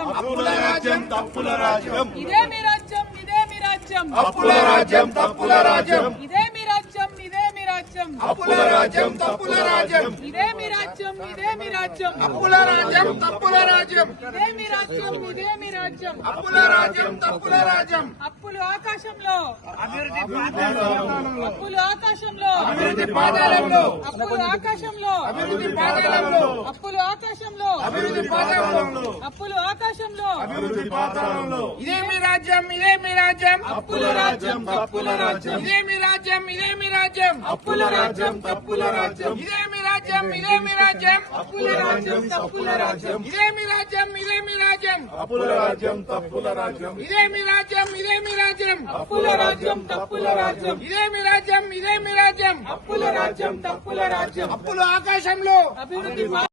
రాజ్యం అప్పుల రాజ్యం తప్పుల రాజ్యం ఇదే మీ రాజ్యం ఇదే మీ రాజ్యం అప్పుల రాజ్యం తప్పుల రాజ్యం ఇదే మీ రాజ్యం ఇదే మీ రాజ్యం అప్పుల రాజ్యం తప్పుల రాజ్యం ఇదే మీ రాజ్యం ఇదే మీ రాజ్యం అప్పుల రాజ్యం తప్పుల రాజ్యం ఇదే మీ రాజ్యం ఇదే మీ రాజ్యం అప్పుల రాజ్యం తప్పుల రాజ్యం అప్పులు ఆకాశంలో అప్పులు ఆకాశంలో అభివృద్ధి పాదాలంలో అప్పులు ఆకాశంలో అభివృద్ధి పాదాలంలో అప్పులు ఆకాశంలో అభివృద్ధి పాదాలంలో అప్పులు ఆకాశంలో అభివృద్ధి పాదాలంలో ఇదే మీ రాజ్యం ఇదే మీ రాజ్యం అప్పుల రాజ్యం తప్పుల రాజ్యం ఇదే మీ రాజ్యం ఇదే మీ రాజ్యం అప్పుల రాజ్యం తప్పుల రాజ్యం ఇదే మీ రాజ్యం ఇదే మీ రాజ్యం అప్పుల రాజ్యం తప్పుల రాజ్యం ఇదే మీ రాజ్యం ఇదే మీ రాజ్యం అప్పుల రాజ్యం తప్పుల రాజ్యం ఇదే మీ రాజ్యం ఇదే మీ రాజ్యం అప్పుల రాజ్యం తప్పుల రాజ్యం ఇదే మీ రాజ్యం ఇదే మీ రాజ్యం అప్పుల రాజ్యం తప్పుల రాజ్యం అప్పులు ఆకాశంలో అభివృద్ధి